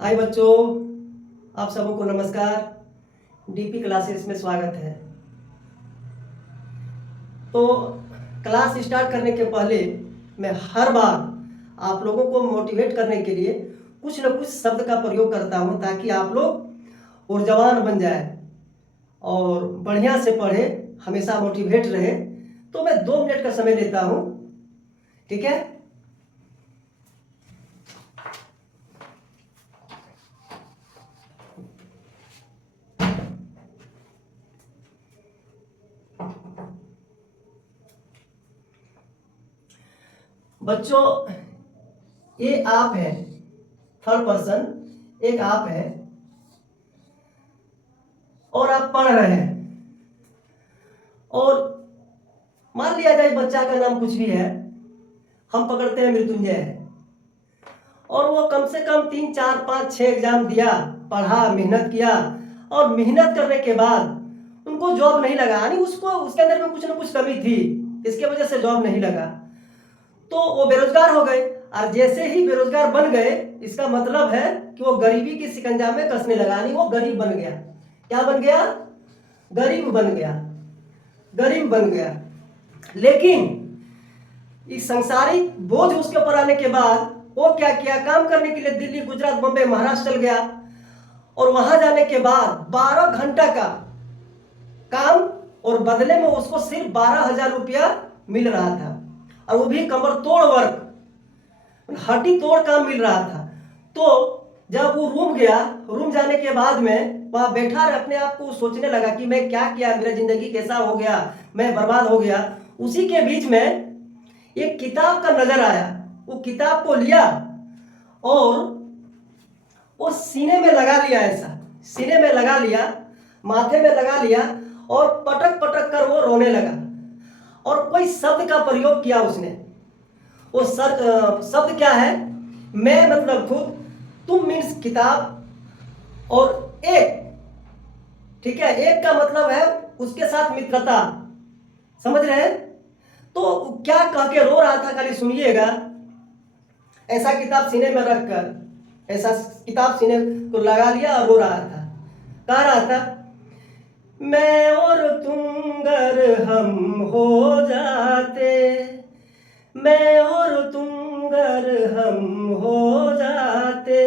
हाय बच्चों, आप सबों को नमस्कार। डीपी क्लासेस में स्वागत है। तो क्लास स्टार्ट करने के पहले मैं हर बार आप लोगों को मोटिवेट करने के लिए कुछ न कुछ शब्द का प्रयोग करता हूं ताकि आप लोग ऊर्जावान बन जाए और बढ़िया से पढ़े, हमेशा मोटिवेट रहे। तो मैं 2 मिनट का समय लेता हूं, ठीक है। बच्चों, ये आप है, थर्ड पर्सन, एक आप है और आप पढ़ रहे हैं। और मान लिया जाए बच्चा का नाम कुछ भी है, हम पकड़ते हैं मृत्युंजय है, और वो कम से कम 3, 4, 5, 6 एग्जाम दिया, पढ़ा, मेहनत किया, और मेहनत करने के बाद उनको जॉब नहीं लगा, यानी उसको उसके अंदर में कुछ ना कुछ कमी थी, इसके वजह से जॉब नहीं लगा, तो वो बेरोजगार हो गए। और जैसे ही बेरोजगार बन गए, इसका मतलब है कि वो गरीबी की शिकंजा में कसने लगा, यानी वो गरीब बन गया। क्या बन गया? गरीब बन गया, गरीब बन गया। लेकिन इस सांसारिक बोझ उसके ऊपर आने के बाद वो क्या किया, काम करने के लिए दिल्ली, गुजरात, बम्बई, महाराष्ट्र चल गया। और वहां जाने के बाद 12 घंटा का काम, और बदले में उसको सिर्फ 12,000 रुपया मिल रहा था, और वो भी कमर तोड़ वर्क, हड्डी तोड़ काम मिल रहा था। तो जब वो रूम गया, रूम जाने के बाद में वहां बैठा और अपने आप को सोचने लगा कि मैं क्या किया, मेरा जिंदगी कैसा हो गया, मैं बर्बाद हो गया। उसी के बीच में एक किताब का नजर आया। वो किताब को लिया और वो सीने में लगा लिया, ऐसा सीने में लगा लिया, माथे में लगा लिया, और पटक पटक कर वो रोने लगा। और कोई शब्द का प्रयोग किया उसने। वो शब्द क्या है? मैं मतलब खुद, तुम मीन्स किताब, और एक, ठीक है, एक का मतलब है उसके साथ मित्रता, समझ रहे हैं? तो क्या कह के रो रहा था, खाली सुनिएगा। ऐसा किताब सीने में रखकर, ऐसा किताब सीने को लगा लिया और रो रहा था। कह रहा था, मैं और तुम अगर हम हो जाते, मैं और तुम अगर हम हो जाते,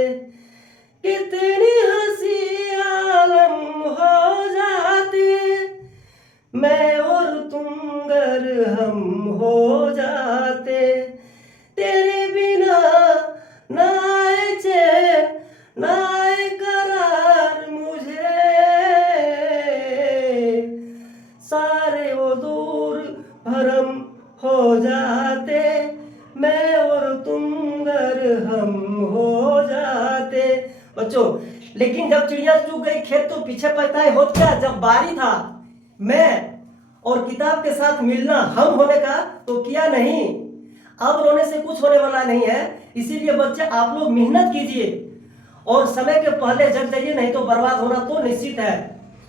कितनी हंसी आलम हो जाते, मैं और तुम अगर हम हो जाते, तेरे बिना ना आए चैन, ना आए करार मुझे, सारे वो दूर भरम हो जाते, मैं और तुम अगर हम हो जाते। बच्चों, लेकिन जब चिड़िया चुग गई खेत तो पीछे पछताए होत क्या? जब बारी था मैं और किताब के साथ मिलना, हम होने का, तो किया नहीं। अब रोने से कुछ होने वाला नहीं है। इसीलिए बच्चे, आप लोग मेहनत कीजिए और समय के पहले जग जाइए, नहीं तो बर्बाद होना तो निश्चित है,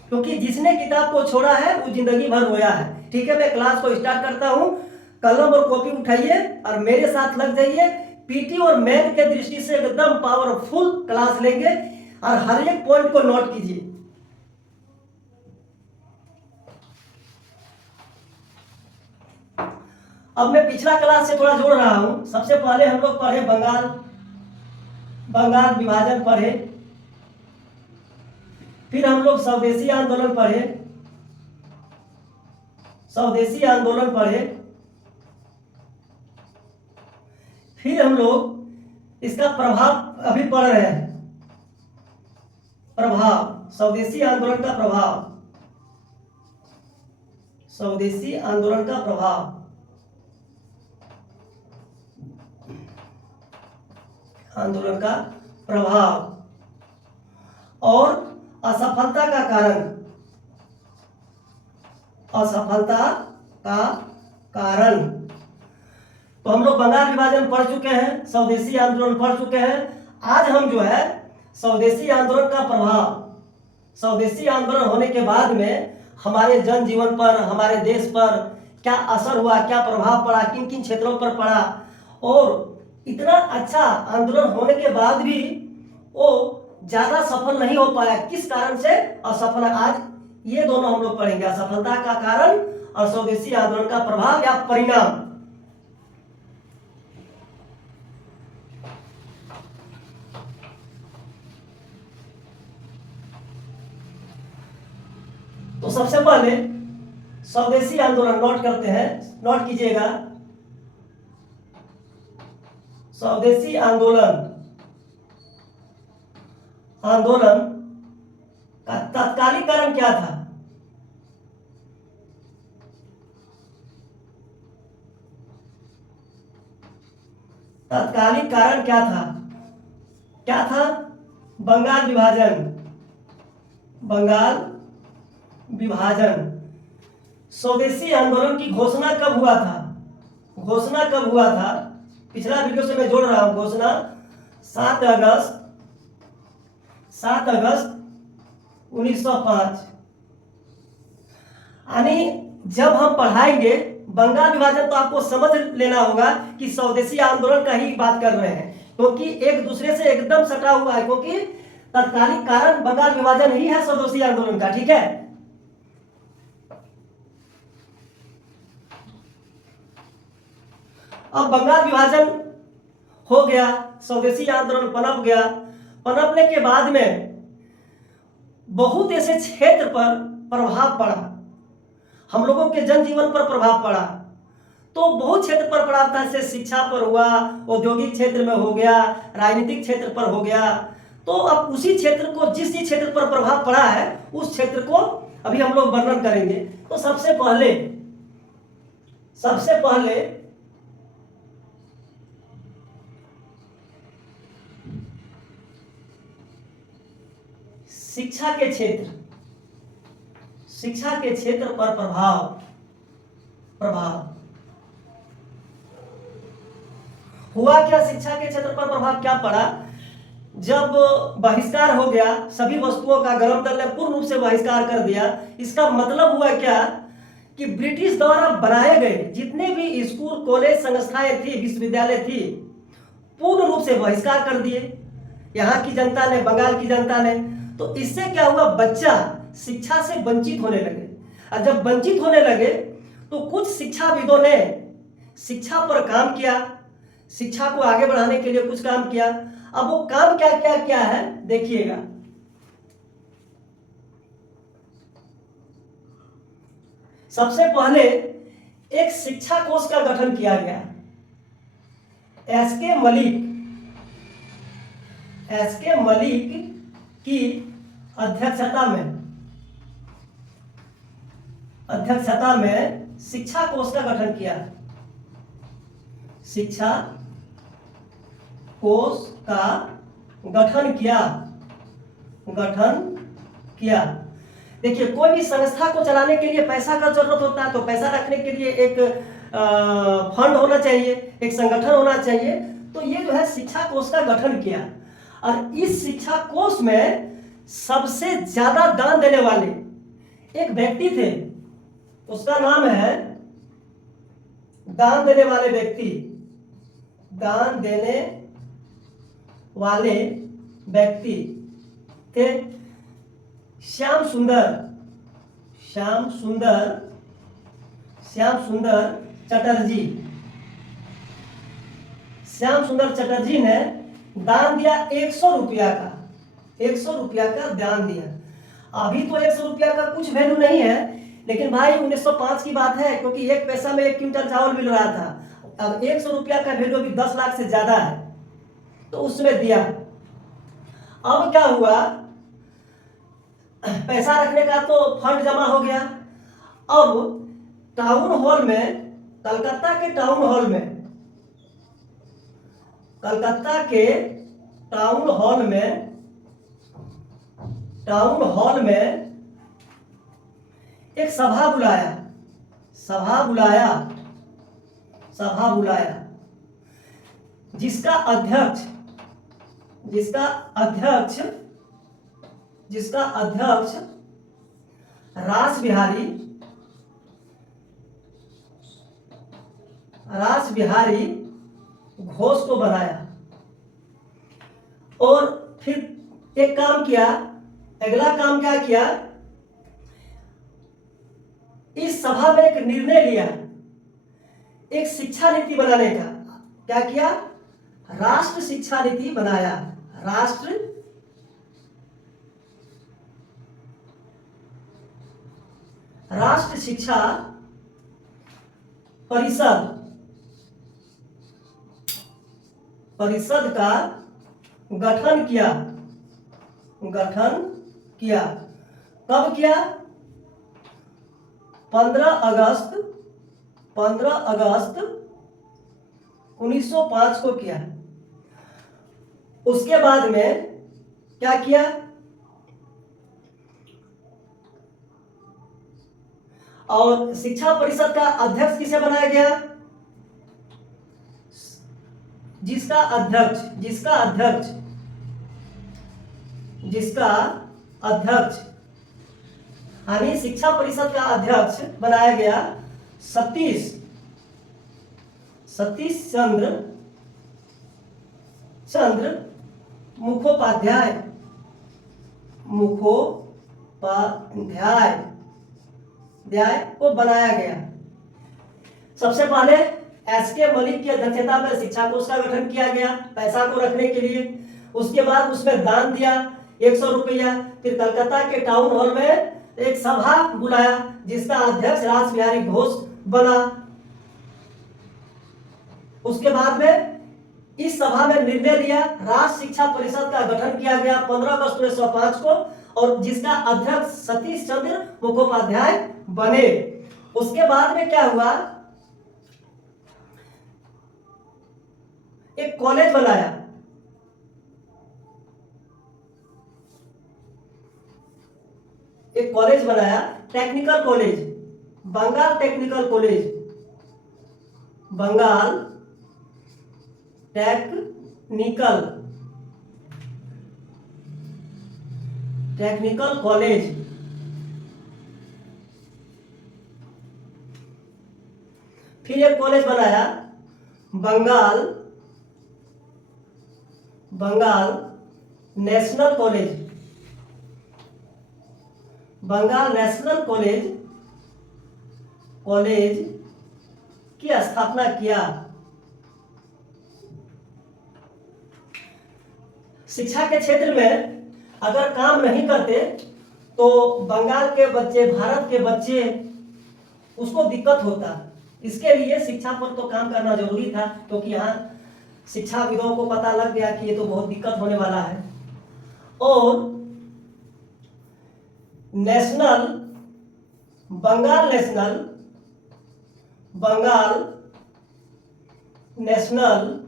क्योंकि जिसने किताब को छोड़ा है वो जिंदगी भर रोया है। ठीक है, मैं क्लास को स्टार्ट करता हूं। कलम और कॉपी उठाइए और मेरे साथ लग जाइए। पीटी और मैथ के दृष्टि से एकदम पावरफुल क्लास लेंगे, और हर एक पॉइंट को नोट कीजिए। अब मैं पिछला क्लास से थोड़ा जोड़ रहा हूं। सबसे पहले हम लोग पढ़े बंगाल, बंगाल विभाजन पढ़े, फिर हम लोग स्वदेशी आंदोलन पढ़े, स्वदेशी आंदोलन पढ़े, फिर हम लोग इसका प्रभाव अभी पढ़ रहे हैं, प्रभाव, स्वदेशी आंदोलन का प्रभाव, स्वदेशी आंदोलन का प्रभाव, आंदोलन का प्रभाव, और असफलता का कारण, असफलता का कारण। तो हम लोग बंगाल विभाजन पढ़ चुके हैं, स्वदेशी आंदोलन पढ़ चुके हैं। आज हम जो है स्वदेशी आंदोलन का प्रभाव, स्वदेशी आंदोलन होने के बाद में हमारे जनजीवन पर, हमारे देश पर क्या असर हुआ, क्या प्रभाव पड़ा, किन किन क्षेत्रों पर पड़ा, और इतना अच्छा आंदोलन होने के बाद भी वो ज्यादा सफल नहीं हो पाया। किस कारण से असफल? आज ये दोनों हम लोग पढ़ेंगे, असफलता का कारण और स्वदेशी आंदोलन का प्रभाव या परिणाम। तो सबसे पहले स्वदेशी आंदोलन नोट करते हैं, नोट कीजिएगा। स्वदेशी आंदोलन का तात्कालिक कारण क्या था? तात्कालिक कारण क्या था? क्या था? बंगाल विभाजन। बंगाल विभाजन। स्वदेशी आंदोलन की घोषणा कब हुआ था? घोषणा कब हुआ था? पिछला वीडियो से मैं जोड़ रहा हूं। घोषणा 7 अगस्त 1905। यानी जब हम पढ़ाएंगे बंगाल विभाजन तो आपको समझ लेना होगा कि स्वदेशी आंदोलन का ही बात कर रहे हैं, क्योंकि एक दूसरे से एकदम सटा हुआ है, क्योंकि तत्कालिक कारण बंगाल विभाजन ही है स्वदेशी आंदोलन का। ठीक है, अब बंगाल विभाजन हो गया, स्वदेशी आंदोलन पनप गया। पनपने के बाद में बहुत ऐसे क्षेत्र पर प्रभाव पड़ा, हम लोगों के जनजीवन पर प्रभाव पड़ा। तो बहुत क्षेत्र पर प्रभाव था, जैसे शिक्षा पर हुआ, औद्योगिक क्षेत्र में हो गया, राजनीतिक क्षेत्र पर हो गया। तो अब उसी क्षेत्र को, जिस क्षेत्र पर प्रभाव पड़ा है उस क्षेत्र को अभी हम लोग वर्णन करेंगे। तो सबसे पहले शिक्षा के क्षेत्र पर प्रभाव हुआ क्या? शिक्षा के क्षेत्र पर प्रभाव क्या पड़ा? जब बहिष्कार हो गया, सभी वस्तुओं का गरम दल ने पूर्ण रूप से बहिष्कार कर दिया। इसका मतलब हुआ क्या कि ब्रिटिश द्वारा बनाए गए जितने भी स्कूल, कॉलेज, संस्थाएं थी, विश्वविद्यालय थी, पूर्ण रूप से बहिष्कार कर दिए यहाँ की जनता ने, बंगाल की जनता ने। तो इससे क्या हुआ? बच्चा शिक्षा से वंचित होने लगे, और जब वंचित होने लगे तो कुछ शिक्षाविदों ने शिक्षा पर काम किया, शिक्षा को आगे बढ़ाने के लिए कुछ काम किया। अब वो काम क्या है देखिएगा। सबसे पहले एक शिक्षा कोष का गठन किया गया। एस के मलिक की अध्यक्षता में शिक्षा कोष का गठन किया। शिक्षा कोष का गठन किया। देखिए, कोई भी संस्था को चलाने के लिए पैसा का जरूरत होता है, तो पैसा रखने के लिए एक फंड होना चाहिए, एक संगठन होना चाहिए। तो ये जो है शिक्षा कोष का गठन किया, और इस शिक्षा कोष में सबसे ज्यादा दान देने वाले एक व्यक्ति थे, उसका नाम है दान देने वाले व्यक्ति थे श्याम सुंदर चटर्जी। श्याम सुंदर चटर्जी ने दान दिया 100 रुपया का दान दिया। अभी तो 100 रुपया का कुछ वैल्यू नहीं है, लेकिन भाई 1905 की बात है, क्योंकि 1 पैसा में 1 क्विंटल चावल मिल रहा था। अब 100 रुपया का वैल्यू अभी 10 लाख से ज्यादा है, तो उसमें दिया। अब क्या हुआ? पैसा रखने का तो फंड जमा हो गया। अब कलकत्ता के टाउन हॉल में एक सभा बुलाया जिसका अध्यक्ष रास बिहारी घोष को बनाया। और फिर एक काम किया, अगला काम क्या किया, इस सभा में एक निर्णय लिया एक शिक्षा नीति बनाने का। क्या किया? राष्ट्र शिक्षा नीति बनाया। राष्ट्र शिक्षा परिषद का गठन किया। कब किया? 15 अगस्त 1905 को किया। उसके बाद में क्या किया? और शिक्षा परिषद का अध्यक्ष किसे बनाया गया? जिसका अध्यक्ष यानी शिक्षा परिषद का अध्यक्ष बनाया गया सतीश चंद्र मुखोपाध्याय को बनाया गया। सबसे पहले एस.के. मलिक की अध्यक्षता में शिक्षा कोष का गठन किया गया पैसा को रखने के लिए। उसके बाद उसमें दान दिया 100 रुपया। फिर कलकत्ता के टाउन हॉल में एक सभा बुलाया जिसका अध्यक्ष रासबिहारी घोष बना। उसके बाद में इस सभा में निर्णय लिया राष्ट्र शिक्षा परिषद का गठन किया गया 15 अगस्त 1905 को, और जिसका अध्यक्ष सतीश चंद्र मुखोपाध्याय बने। उसके बाद में क्या हुआ? एक कॉलेज बनाया। Technical college, Bengal technical college, technical college. फिर एक कॉलेज बनाया बंगाल नेशनल कॉलेज की स्थापना किया। शिक्षा के क्षेत्र में अगर काम नहीं करते तो बंगाल के बच्चे, भारत के बच्चे, उसको दिक्कत होता। इसके लिए शिक्षा पर तो काम करना जरूरी था, क्योंकि यहाँ शिक्षाविदों को पता लग गया कि ये तो बहुत दिक्कत होने वाला है। और बंगाल नेशनल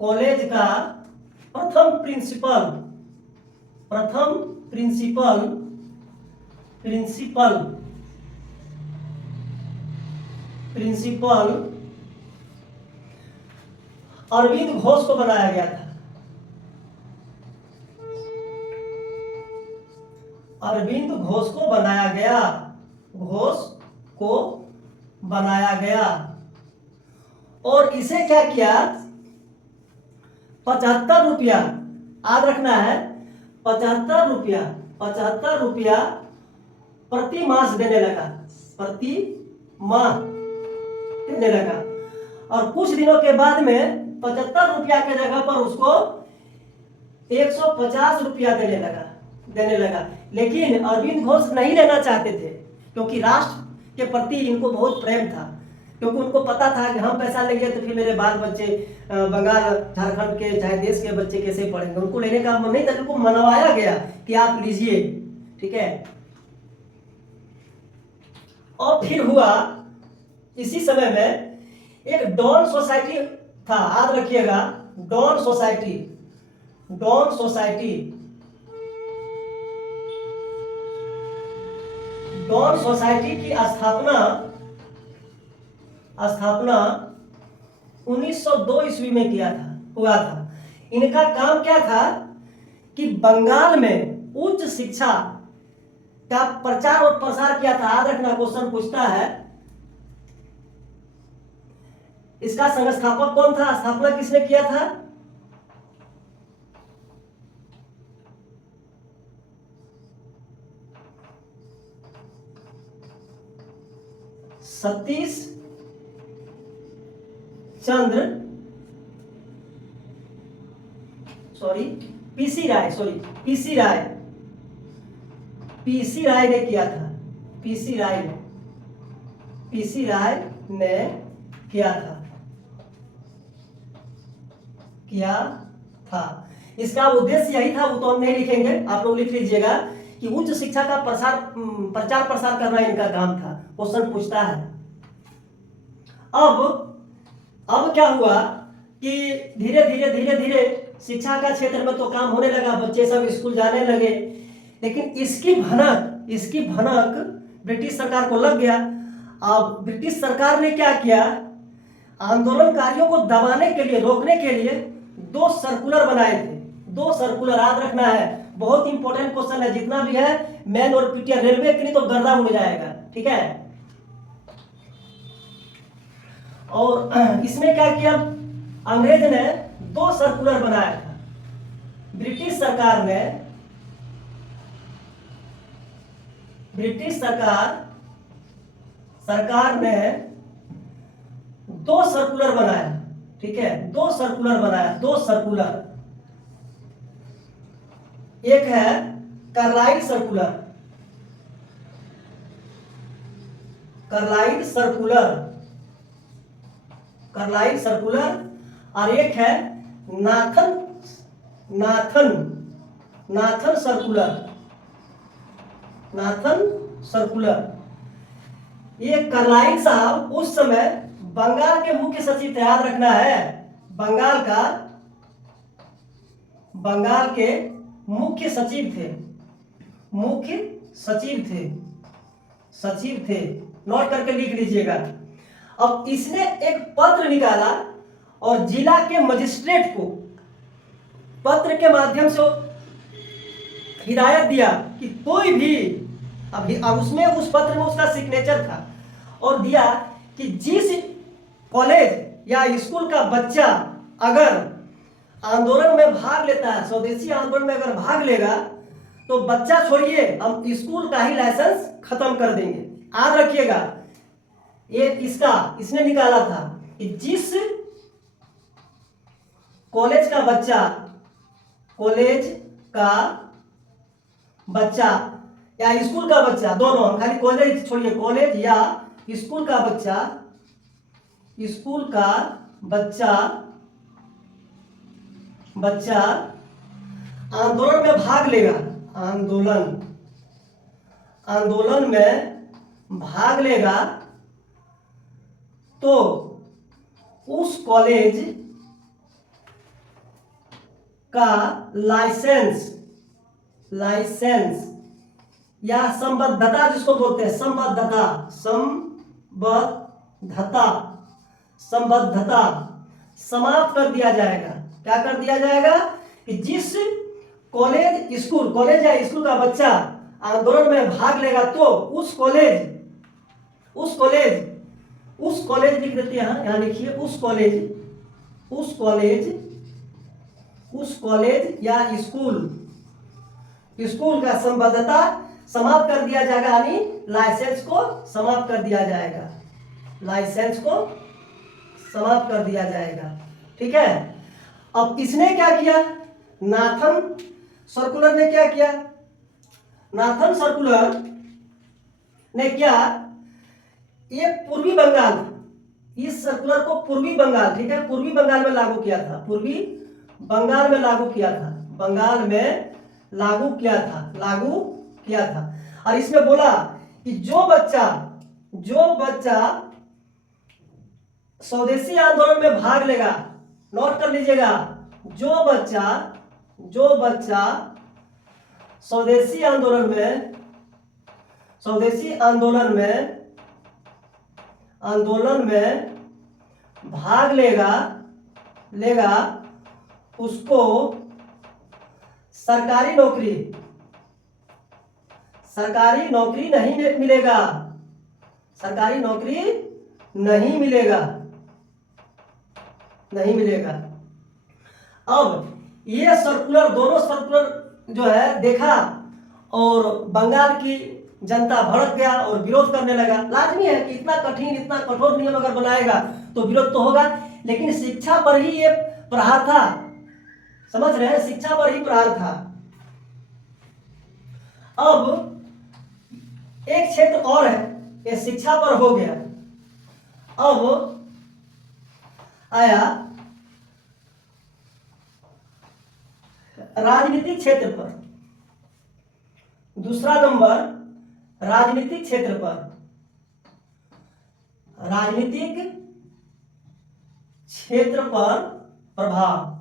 कॉलेज का प्रथम प्रिंसिपल अरविंद घोष को बनाया गया था। अरविंद घोष को बनाया गया। और इसे क्या किया? 75 रुपया, याद रखना है, 75 रुपया प्रति मास देने लगा। और कुछ दिनों के बाद में 75 रुपया के जगह पर उसको 150 रुपया देने लगा। लेकिन अरविंद घोष नहीं लेना चाहते थे, क्योंकि राष्ट्र के प्रति इनको बहुत प्रेम था। क्योंकि उनको पता था कि हम पैसा लेंगे तो फिर मेरे बाल बच्चे बंगाल, झारखंड के, चाहे देश के बच्चे कैसे पढ़ेंगे। उनको लेने का मन नहीं था, उनको मनवाया गया कि आप लीजिए, ठीक है। और फिर हुआ इसी समय में एक डॉन सोसाइटी था, याद रखिएगा, डॉन सोसाइटी की स्थापना 1902 ईस्वी में हुआ था। इनका काम क्या था कि बंगाल में उच्च शिक्षा का प्रचार और प्रसार किया था। याद रखना, क्वेश्चन पूछता है इसका संस्थापक कौन था, स्थापना किसने किया था? सतीश चंद्र पीसी राय ने किया था। पीसी राय ने किया था। इसका उद्देश्य यही था, वो तो हम नहीं लिखेंगे, आप लोग लिख लीजिएगा कि उच्च शिक्षा का प्रचार प्रसार करना इनका काम था। क्वेश्चन पूछता है। अब क्या हुआ कि धीरे धीरे शिक्षा का क्षेत्र में तो काम होने लगा, बच्चे सब स्कूल जाने लगे, लेकिन इसकी भनक ब्रिटिश सरकार को लग गया। अब ब्रिटिश सरकार ने क्या किया, आंदोलनकारियों को दबाने के लिए, रोकने के लिए 2 सर्कुलर बनाए थे। 2 सर्कुलर याद रखना है, बहुत इंपॉर्टेंट क्वेश्चन है। जितना भी है मैन और पीटीआर रेलवे के लिए तो गर्दा उड़ जाएगा, ठीक है। और इसमें क्या किया, अंग्रेज ने 2 सर्कुलर बनाया था। ब्रिटिश सरकार ने 2 सर्कुलर बनाया, ठीक है। 2 सर्कुलर बनाया, 2 सर्कुलर। एक है कार्लाइल सर्कुलर और एक है नाथन सर्कुलर। ये कार्लाइल साहब उस समय बंगाल के मुख्य सचिव थे, याद रखना है। बंगाल के मुख्य सचिव थे, नोट करके लिख लीजिएगा। अब इसने एक पत्र निकाला और जिला के मजिस्ट्रेट को पत्र के माध्यम से हिदायत दिया कि कोई भी, अब उसमें उस पत्र में उसका सिग्नेचर था, और दिया कि जिस कॉलेज या स्कूल का बच्चा अगर आंदोलन में भाग लेता है, स्वदेशी आंदोलन में अगर भाग लेगा, तो बच्चा छोड़िए, हम स्कूल का ही लाइसेंस खत्म कर देंगे। याद रखिएगा, ये इसने निकाला था कि जिस कॉलेज का बच्चा या स्कूल का बच्चा, दोनों, हम खाली कॉलेज छोड़िए, कॉलेज या स्कूल का बच्चा आंदोलन में भाग लेगा, आंदोलन में भाग लेगा, तो उस कॉलेज का लाइसेंस या संबद्धता, जिसको बोलते हैं संबद्धता समाप्त कर दिया जाएगा। क्या कर दिया जाएगा कि जिस कॉलेज या स्कूल का बच्चा आंदोलन में भाग लेगा, तो उस कॉलेज लिख देते हैं, यहाँ लिखिए, उस कॉलेज या स्कूल का संबद्धता समाप्त कर दिया जाएगा, यानी लाइसेंस को समाप्त कर दिया जाएगा, ठीक है। अब इसने क्या किया, नाथन सर्कुलर ने क्या किया, नाथन सर्कुलर ने क्या, ये पूर्वी बंगाल, इस सर्कुलर को पूर्वी बंगाल, ठीक है, पूर्वी बंगाल में लागू किया था, लागू किया था। और इसमें बोला कि जो बच्चा स्वदेशी आंदोलन में भाग लेगा, नोट कर लीजिएगा, जो बच्चा स्वदेशी आंदोलन में भाग लेगा, उसको सरकारी नौकरी नहीं मिलेगा। अब ये सर्कुलर, दोनों सर्कुलर जो है देखा, और बंगाल की जनता भड़क गया और विरोध करने लगा। लाजमी है कि इतना कठिन, इतना कठोर नियम अगर बनाएगा तो विरोध तो होगा, लेकिन शिक्षा पर ही ये प्रहार था, समझ रहे हैं, शिक्षा पर ही प्रहार था। अब एक क्षेत्र और है, ये शिक्षा पर हो गया। अब आया राजनीतिक क्षेत्र पर, दूसरा नंबर राजनीतिक क्षेत्र पर। राजनीतिक क्षेत्र पर प्रभाव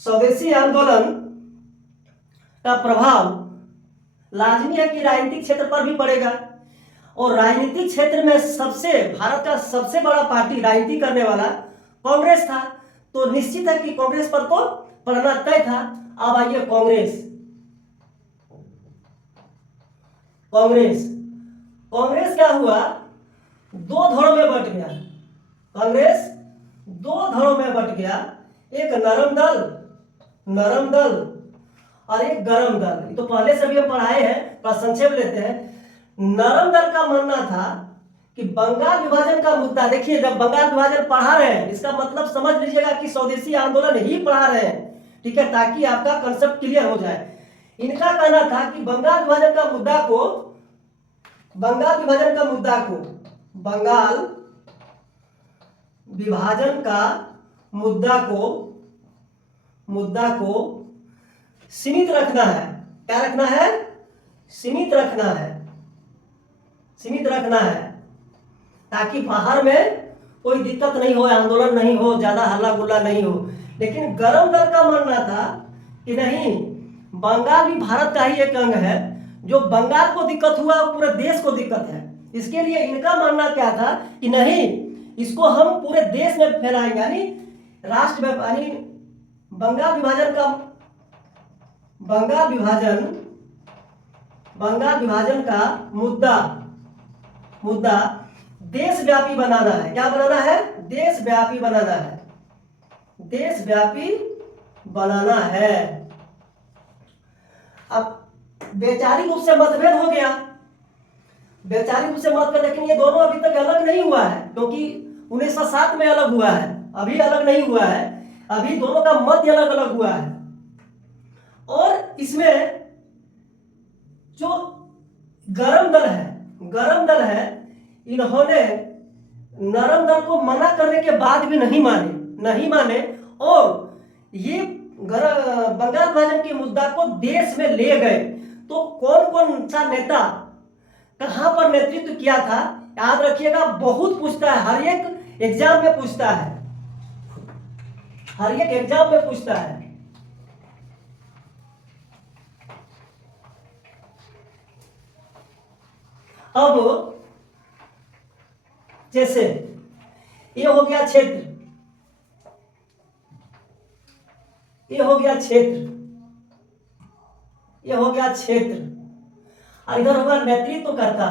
स्वदेशी आंदोलन का प्रभाव लाजमी है कि राजनीतिक क्षेत्र पर भी पड़ेगा। और राजनीतिक क्षेत्र में भारत का सबसे बड़ा पार्टी राजनीति करने वाला कांग्रेस था, तो निश्चित है कि कांग्रेस पर तो पड़ना तय था। अब आइए कांग्रेस क्या हुआ, दो धड़ों में बट गया। कांग्रेस दो धड़ों में बट गया, एक नरम दल और एक गरम दल। तो पहले से भी हम पढ़ाए हैं, पर संक्षेप लेते हैं। नरम दल का मानना था कि बंगाल विभाजन का मुद्दा, देखिए जब बंगाल विभाजन पढ़ा रहे हैं इसका मतलब समझ लीजिएगा कि स्वदेशी आंदोलन ही पढ़ा रहे हैं, ठीक है, ताकि आपका कंसेप्ट क्लियर हो जाए। इनका कहना था कि बंगाल विभाजन का मुद्दा को बंगाल विभाजन का मुद्दा को सीमित रखना है। क्या रखना है? सीमित रखना है, ताकि बाहर में कोई दिक्कत नहीं हो, आंदोलन नहीं हो, ज्यादा हल्ला गुल्ला नहीं हो। लेकिन गरम दल का मानना था कि नहीं, बंगाल भी भारत का ही एक अंग है, जो बंगाल को दिक्कत हुआ पूरे देश को दिक्कत है। इसके लिए इनका मानना क्या था कि नहीं, इसको हम पूरे देश में फैलाएंगे, यानी यानी बंगाल विभाजन का मुद्दा देशव्यापी बनाना है। क्या बनाना है? देशव्यापी बनाना है। अब वैचारिक रूप से मतभेद हो गया, लेकिन ये दोनों अभी तक अलग नहीं हुआ है, क्योंकि 1907 में अलग हुआ है, अभी अलग नहीं हुआ है, अभी दोनों का मत अलग अलग हुआ है। और इसमें जो गरम दल है, इन्होंने नरम दल को मना करने के बाद भी नहीं माने और ये बंगाल विभाजन के मुद्दा को देश में ले गए। तो कौन सा नेता कहां पर नेतृत्व किया था, याद रखिएगा, बहुत पूछता है, हर एक एग्जाम में पूछता है। अब जैसे ये हो गया क्षेत्र, ये हो गया क्षेत्र, और इधर होगा नेतृत्वकर्ता।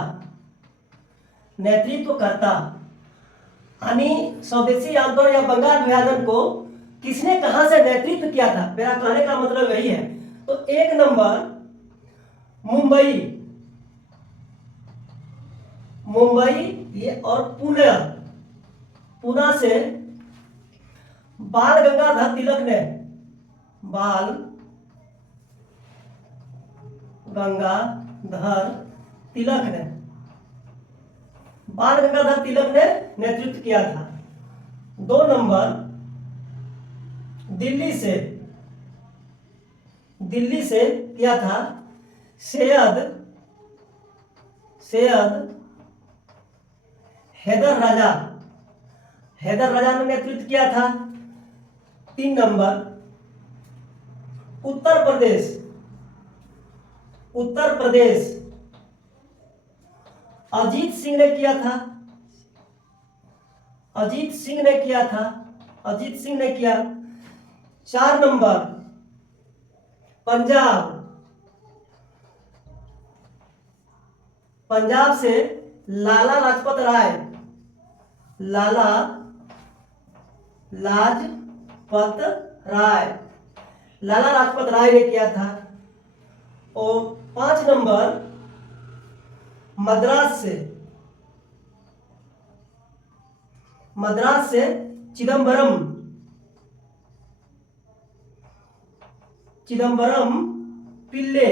यानी स्वदेशी आंदोलन या बंगाल विभाजन को किसने कहां से नेतृत्व किया था, मेरा कहने का मतलब यही है। तो एक नंबर मुंबई ये और पुणे से बाल गंगाधर तिलक ने नेतृत्व किया था। 2 नंबर दिल्ली से किया था सैयद हैदर राजा ने नेतृत्व किया था। 3 नंबर उत्तर प्रदेश अजीत सिंह ने किया। 4 नंबर पंजाब से लाला लाजपत राय ने किया था। और 5 नंबर मद्रास से चिदम्बरम पिल्ले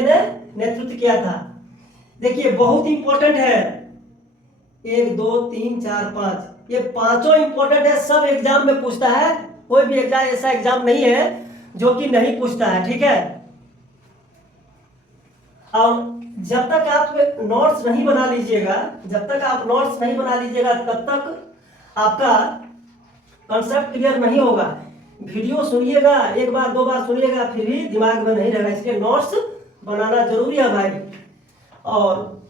ने नेतृत्व किया था। देखिए बहुत इंपॉर्टेंट है, 1 2 3 4 5, ये पांचों इंपॉर्टेंट है, सब एग्जाम में पूछता है। कोई भी एग्जाम ऐसा एग्जाम नहीं है जो कि नहीं पूछता है, ठीक है। और जब तक आप नोट्स नहीं बना लीजिएगा, तब तक आपका कंसेप्ट क्लियर नहीं होगा। वीडियो सुनिएगा, एक बार 2 बार सुनिएगा, फिर भी दिमाग में नहीं रहेगा, इसलिए नोट्स बनाना जरूरी है भाई। और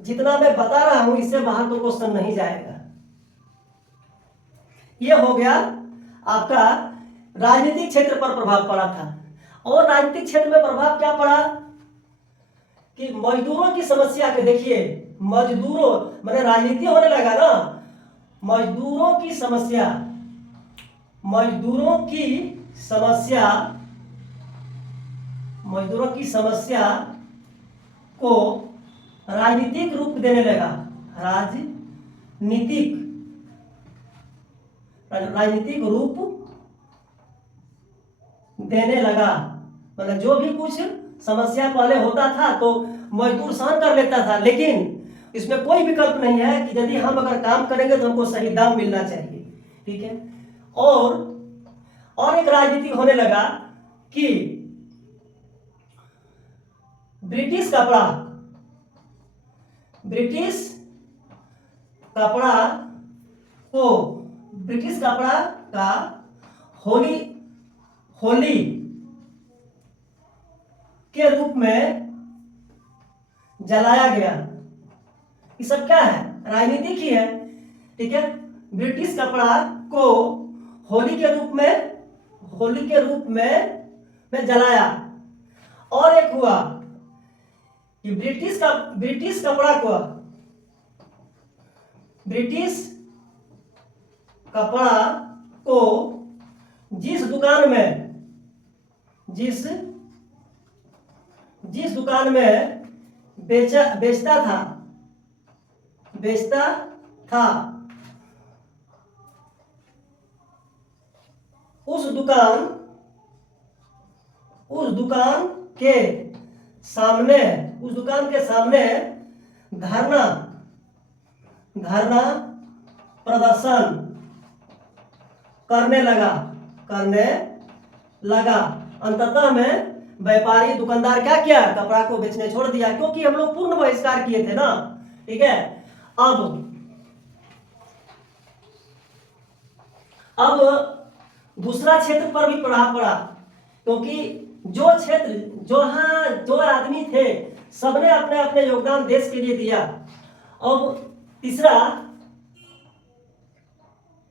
जितना मैं बता रहा हूं इससे बाहर तो क्वेश्चन नहीं जाएगा। ये हो गया आपका राजनीतिक क्षेत्र पर प्रभाव पड़ा था। और राजनीतिक क्षेत्र में प्रभाव क्या पड़ा कि मजदूरों की समस्या के, देखिए मजदूरों मैंने राजनीति होने लगा ना, मजदूरों की समस्या को राजनीतिक रूप देने लगा, राजनीतिक रूप देने लगा। मतलब जो भी कुछ समस्या पहले होता था तो मजदूर सहन कर लेता था, लेकिन इसमें कोई विकल्प नहीं है कि यदि हम अगर काम करेंगे तो हमको सही दाम मिलना चाहिए, ठीक है। और एक राजनीति होने लगा कि ब्रिटिश कपड़ा का होली के रूप में जलाया गया। ये सब क्या है, राजनीतिक ही है, ठीक है। ब्रिटिश कपड़ा को होली के रूप में जलाया। और एक हुआ कि ब्रिटिश कपड़ा को जिस दुकान में बेचता था उस दुकान के सामने धरना प्रदर्शन करने लगा। अंततः में व्यापारी दुकानदार क्या किया, कपड़ा को बेचने छोड़ दिया, क्योंकि हम लोग पूर्ण बहिष्कार किए थे ना, ठीक है। अब दूसरा क्षेत्र पर भी प्रभाव पड़ा, क्योंकि जो आदमी थे सबने अपने अपने योगदान देश के लिए दिया। अब तीसरा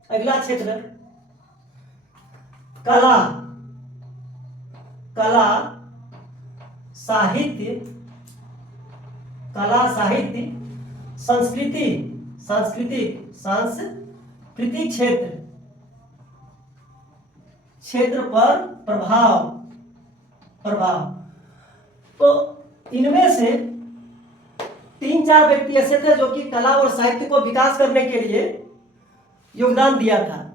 अगला क्षेत्र कला साहित्य सांस्कृतिक क्षेत्र पर प्रभाव। तो इनमें से 3-4 व्यक्ति ऐसे थे जो कि कला और साहित्य को विकास करने के लिए योगदान दिया था।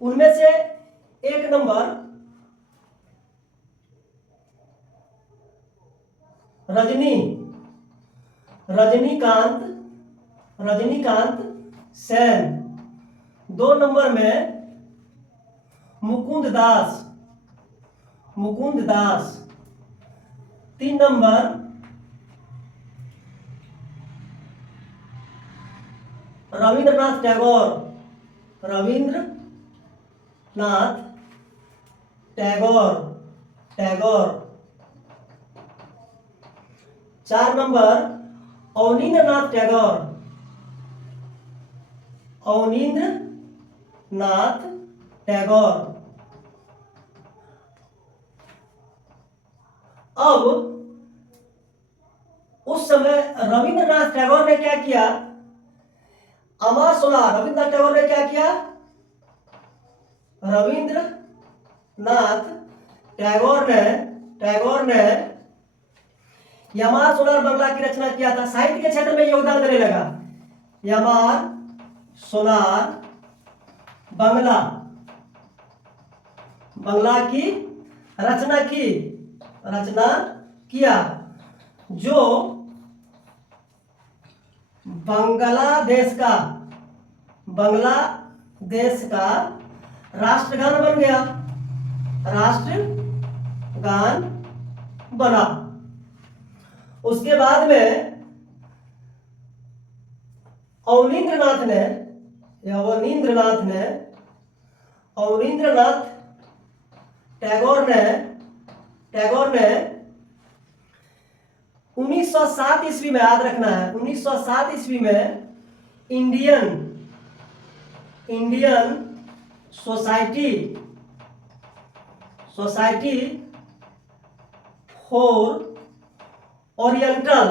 उनमें से एक नंबर रजनीकांत सेन, 2 नंबर में मुकुंद दास, 3 नंबर रविंद्रनाथ टैगोर, 4 नंबर अवनींद्रनाथ टैगोर। अब उस समय रविंद्रनाथ टैगोर ने क्या किया, रविंद्रनाथ टैगोर ने क्या किया, रविंद्रनाथ टैगोर ने यामार सोनार बांग्ला की रचना किया था। साहित्य के क्षेत्र में योगदान देने लगा। यामार सोनार बांग्ला की रचना किया, जो बांग्लादेश का राष्ट्रगान बन गया, राष्ट्रगान बना। उसके बाद में अवनींद्रनाथ टैगोर ने 1907 ईस्वी में, याद रखना है, 1907 ईस्वी में Indian society for oriental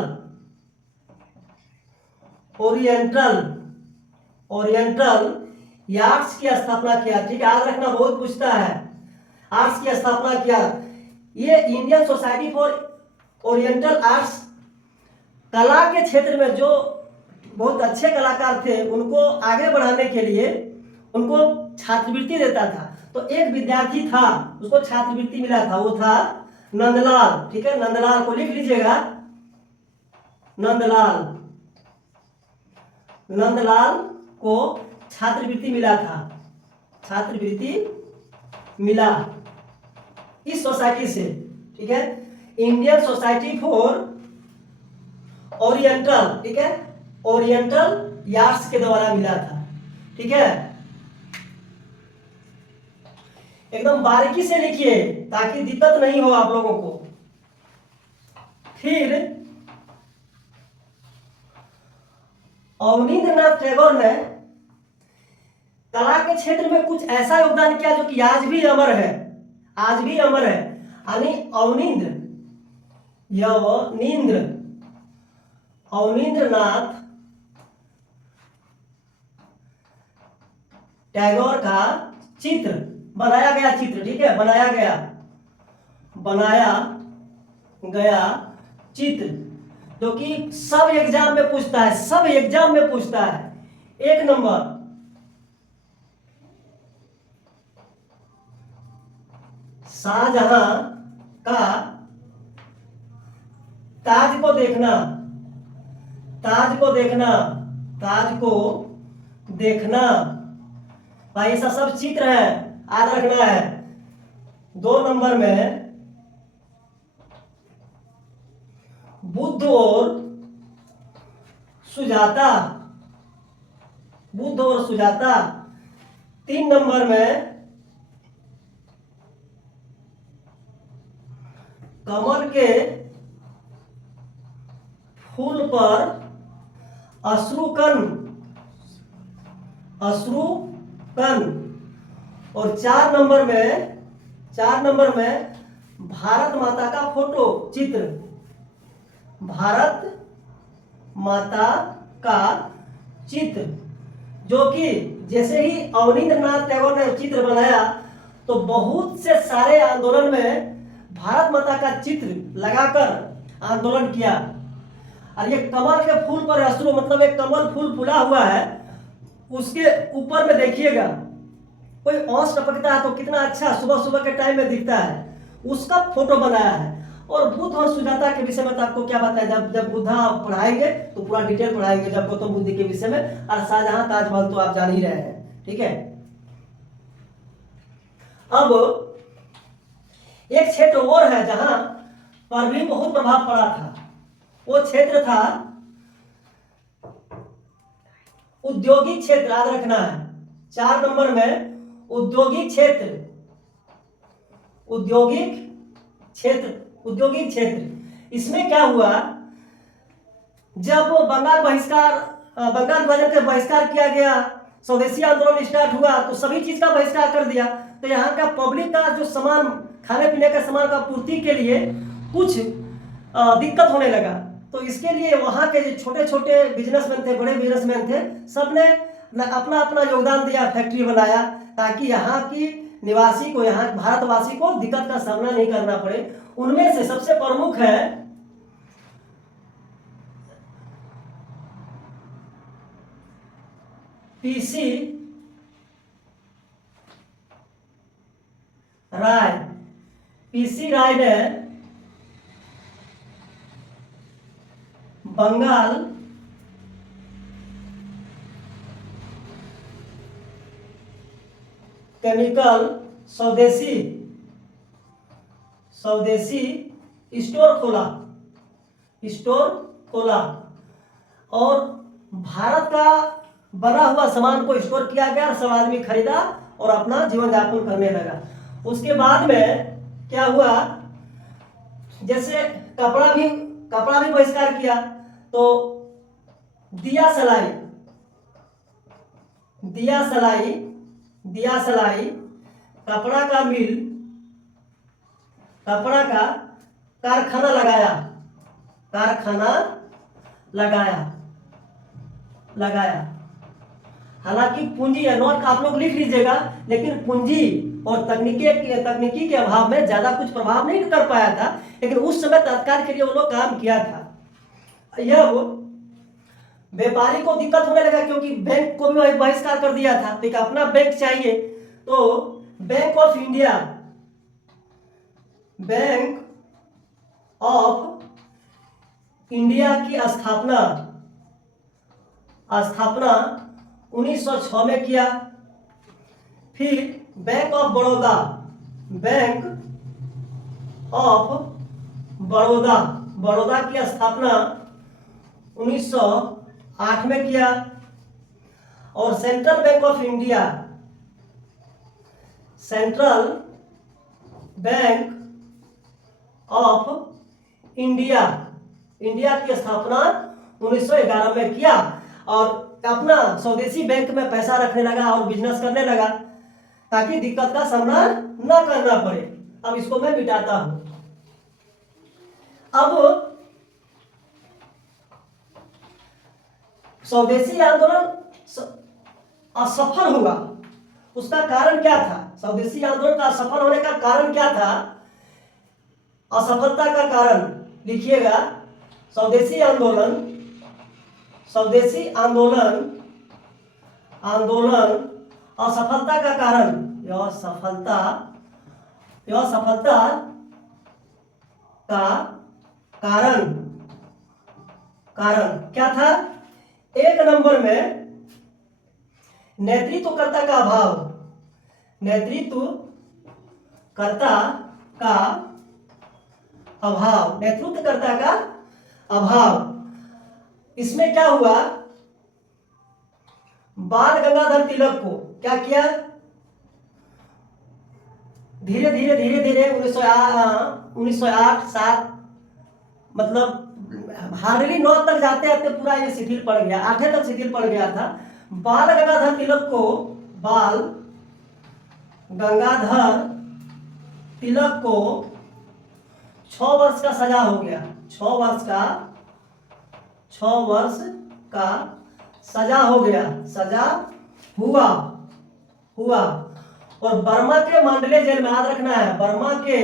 arts की स्थापना किया। ठीक है, याद रखना, बहुत पूछता है। आर्ट्स की स्थापना किया। ये Indian society for oriental arts कला के क्षेत्र में जो बहुत अच्छे कलाकार थे उनको आगे बढ़ाने के लिए उनको छात्रवृत्ति देता था। तो एक विद्यार्थी था, उसको छात्रवृत्ति मिला था, वो था नंदलाल। ठीक है, नंदलाल को लिख लीजिएगा। नंदलाल को छात्रवृत्ति मिला इस सोसाइटी से। ठीक है, इंडियन सोसाइटी फॉर ओरिएंटल, ठीक है, ओरिएंटल आर्ट्स के द्वारा मिला था। ठीक है, एकदम बारीकी से लिखिए ताकि दिक्कत नहीं हो आप लोगों को। फिर अवनींद्रनाथ टैगोर ने कला के क्षेत्र में कुछ ऐसा योगदान किया जो कि आज भी अमर है। यानी अवनींद्रनाथ टैगोर का चित्र बनाया गया। ठीक है, बनाया गया चित्र जो कि सब एग्जाम में पूछता है। एक नंबर, शाहजहां का ताज को देखना। भाई ऐसा सब चित्र है, याद रखना है। 2 नंबर में बुद्ध और सुजाता। 3 नंबर में कमल के फूल पर अश्रुकण। और 4 नंबर में भारत माता का फोटो चित्र। जो कि जैसे ही अवनींद्रनाथ टैगोर ने चित्र बनाया तो बहुत से सारे आंदोलन में भारत माता का चित्र लगाकर आंदोलन किया। और ये कमल के फूल पर अश्रु, मतलब एक कमल फूल फूला हुआ है, उसके ऊपर में देखिएगा कोई औंस टपकता है तो कितना अच्छा सुबह के टाइम में दिखता है, उसका फोटो बनाया है। और बुद्ध और सुजाता के विषय में तो आपको क्या बताया, जब बुद्धा पढ़ाएंगे तो पूरा डिटेल पढ़ाएंगे, जब गौतम बुद्ध के विषय में। और शाहजहां ताजमहल तो आप जान ही रहे हैं। ठीक है, अब एक क्षेत्र और है जहां पर भी बहुत प्रभाव पड़ा था। वो क्षेत्र था औद्योगिक क्षेत्र, याद रखना है। 4 नंबर में औद्योगिक क्षेत्र। इसमें क्या हुआ, जब बंगाल विभाजन का बहिष्कार किया गया, स्वदेशी आंदोलन स्टार्ट हुआ तो सभी चीज का बहिष्कार कर दिया। तो यहाँ का पब्लिक का जो सामान, खाने पीने का सामान का पूर्ति के लिए कुछ दिक्कत होने लगा। तो इसके लिए वहाँ के जो छोटे छोटे बिजनेसमैन थे, बड़े बिजनेसमैन थे, सबने अपना योगदान दिया, फैक्ट्री बनाया, ताकि यहाँ की निवासी को, यहाँ भारतवासी को दिक्कत का सामना नहीं करना पड़े, उनमें से सबसे प्रमुख है पीसी राय। पीसी राय ने बंगाल केमिकल स्वदेशी स्टोर खोला और भारत का बना हुआ सामान को स्टोर किया गया और सब आदमी खरीदा और अपना जीवन यापन करने लगा। उसके बाद में क्या हुआ, जैसे कपड़ा भी बहिष्कार किया, तो दिया सलाई कपड़ा का मिल, कपड़ा का कारखाना लगाया। हालांकि पूंजी या नोट का आप लोग लिख लीजिएगा, लेकिन पूंजी और तकनीकी के अभाव में ज्यादा कुछ प्रभाव नहीं कर पाया था, लेकिन उस समय तत्काल के लिए वो लोग काम किया था। यह व्यापारी को दिक्कत होने लगा क्योंकि बैंक को भी बहिष्कार कर दिया था, तो एक अपना बैंक चाहिए, तो बैंक ऑफ इंडिया की स्थापना 1906 में किया। फिर बैंक ऑफ बड़ौदा की स्थापना 1908 में किया। और सेंट्रल बैंक ऑफ इंडिया की स्थापना 1911 में किया और अपना स्वदेशी बैंक में पैसा रखने लगा और बिजनेस करने लगा ताकि दिक्कत का सामना न करना पड़े। अब इसको मैं मिटाता हूं। अब स्वदेशी आंदोलन असफल हुआ, उसका कारण क्या था? स्वदेशी आंदोलन का असफल होने का कारण क्या था? असफलता का कारण लिखिएगा, स्वदेशी आंदोलन असफलता का कारण, यह सफलता का कारण क्या था? एक नंबर में नेतृत्वकर्ता का अभाव। इसमें क्या हुआ, बाल गंगाधर तिलक को क्या किया, धीरे धीरे 1908 7 मतलब हार्डली 9 तक जाते पूरा ये शिथिल पड़ गया, 8 तक शिथिल पड़ गया था। बाल गंगाधर तिलक को 6 वर्ष का सजा हो गया। 6 वर्ष का सजा हो गया, सजा हुआ। और बर्मा के मांडले जेल में, याद रखना है, बर्मा के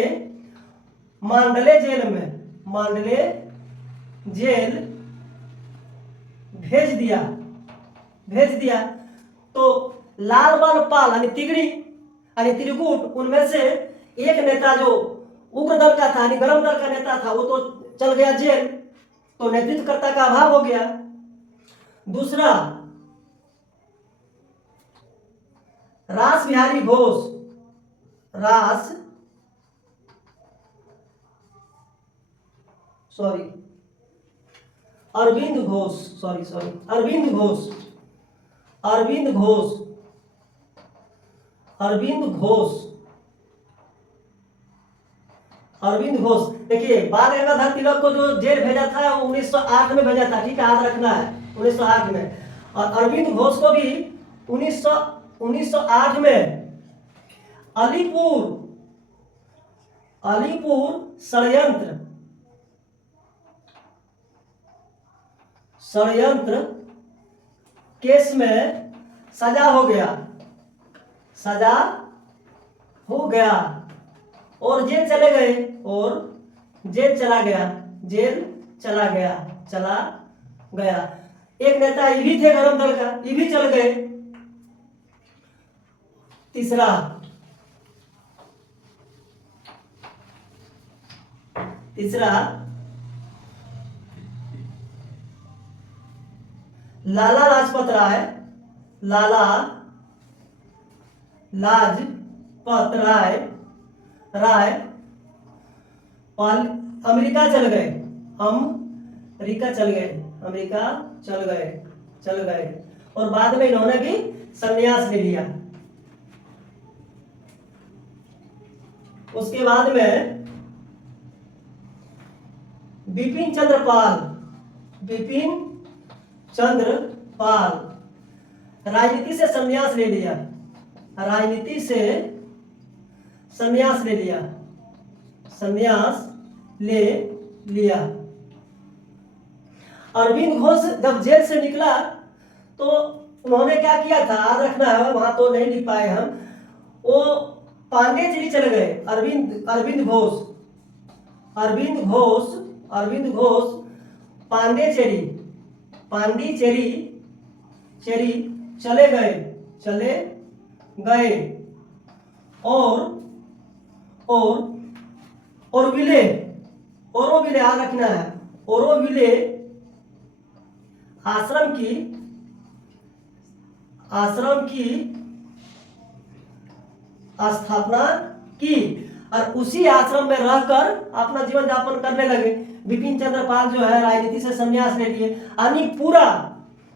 मांडले जेल भेज दिया। तो लाल बाल पाल यानी त्रिगुट, उनमें से एक नेता जो उग्र दल का था यानी गरम दल का नेता था, वो तो चल गया जेल, तो नेतृत्वकर्ता का अभाव हो गया। दूसरा, रास बिहारी घोष, अरविंद घोष। देखिए, बाल गंगाधर तिलक को जो जेल भेजा था वो 1908 में भेजा था, ठीक है, याद रखना है, 1908 में। और अरविंद घोष को भी 1908 में अलीपुर षड्यंत्र केस में सजा हो गया। हो गया, और जेल चले गए, और जेल चला गया, जेल चला गया, चला गया। एक नेता ये भी थे गरम दल का, ये भी चल गए। तीसरा, लाला लाजपत राय, लाला लाजपत राय अमेरिका चल गए, अमेरिका चल गए, और बाद में इन्होंने भी संन्यास ले लिया। उसके बाद में बिपिन चंद्र पाल राजनीति से संन्यास ले लिया, संन्यास ले लिया। अरविंद घोष जब जेल से निकला तो उन्होंने क्या किया था, याद रखना है, वहां तो नहीं लिख पाए हम, वो पांडिचेरी चले गए। अरविंद घोष पांडिचेरी चले गए, और विले याद रखना है, ओरोविले आश्रम की स्थापना की, और उसी आश्रम में रहकर अपना जीवन यापन करने लगे। बिपिन चंद्र पाल जो है राजनीति से संन्यास ले लिए, यानी पूरा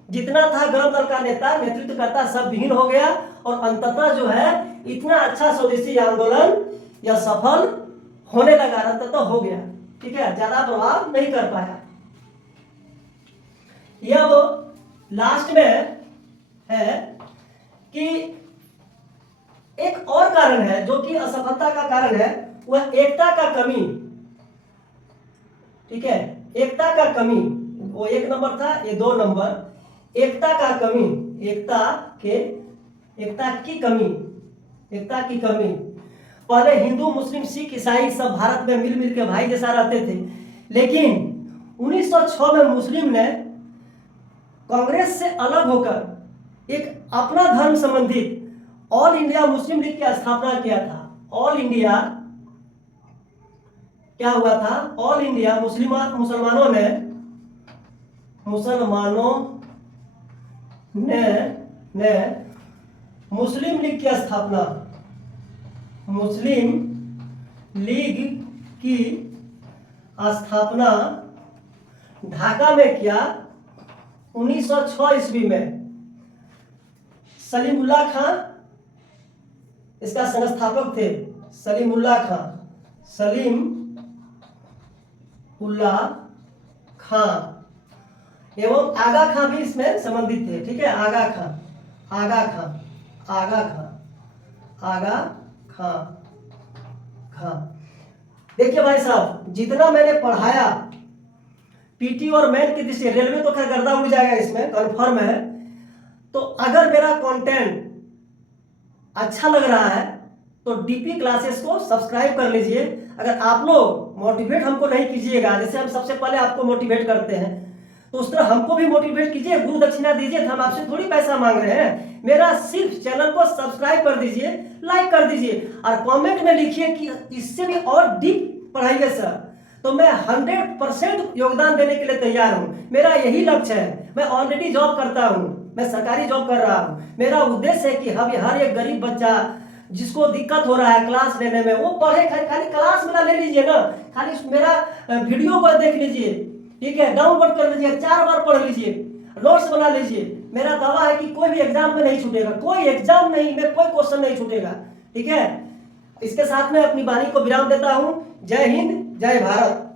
जितना था गरम दल का नेता नेतृत्व करता सब विहीन हो गया, और अंततः जो है इतना अच्छा स्वदेशी आंदोलन यह सफल होने लगा, अंततः हो गया। ठीक है, ज्यादा प्रभाव नहीं कर पाया। यह वो लास्ट में है कि एक और कारण है जो कि असफलता का कारण है, वह एकता का कमी। ठीक है, एकता का कमी, वो 1 नंबर था, ये 2 नंबर, एकता का कमी, एकता की कमी। पहले हिंदू मुस्लिम सिख ईसाई सब भारत में मिल के भाई जैसा रहते थे, लेकिन 1906 में मुस्लिम ने कांग्रेस से अलग होकर एक अपना धर्म संबंधित ऑल इंडिया मुस्लिम लीग की स्थापना किया था। ऑल इंडिया क्या हुआ था, ऑल इंडिया मुसलमानों ने मुस्लिम लीग की स्थापना, मुस्लिम लीग की स्थापना ढाका में किया 1906 ईस्वी में। सलीमुल्लाह खां इसका संस्थापक थे, सलीमुल्लाह खां एवं आगा खां भी इसमें संबंधित थे। ठीक है, आगा खां। देखिए भाई साहब, जितना मैंने पढ़ाया पीटी और मैथ की दृष्टि, रेलवे तो खैर गर्दा उड़ जाएगा, इसमें कन्फर्म है। तो अगर मेरा कंटेंट अच्छा लग रहा है तो डीपी क्लासेस को सब्सक्राइब कर लीजिए। अगर आप लोग मोटिवेट हमको नहीं कीजिएगा, जैसे हम सबसे पहले आपको मोटिवेट करते हैं, तो उस तरह हमको भी मोटिवेट कीजिए, गुरु दक्षिणा दीजिए। हम आपसे थोड़ी पैसा मांग रहे हैं, मेरा सिर्फ चैनल को सब्सक्राइब कर दीजिए, लाइक कर दीजिए, और कमेंट में लिखिए कि इससे भी और डीप पढ़ाइए सर, तो मैं 100% योगदान देने के लिए तैयार हूं। मेरा यही लक्ष्य है। मैं ऑलरेडी जॉब करता हूं, मैं सरकारी जॉब कर रहा हूं। मेरा उद्देश्य है कि हर एक गरीब बच्चा जिसको दिक्कत हो रहा है क्लास लेने में, वो पढ़े। खाली क्लास मेरा ले लीजिए ना, खाली मेरा वीडियो को देख लीजिए, ठीक है, डाउनलोड कर लीजिए, 4 बार पढ़ लीजिए, नोट्स बना लीजिए। मेरा दावा है कि कोई भी एग्जाम में नहीं छूटेगा, कोई एग्जाम नहीं में कोई क्वेश्चन नहीं छूटेगा। ठीक है, इसके साथ में अपनी वाणी को विराम देता हूं। जय हिंद, जय भारत।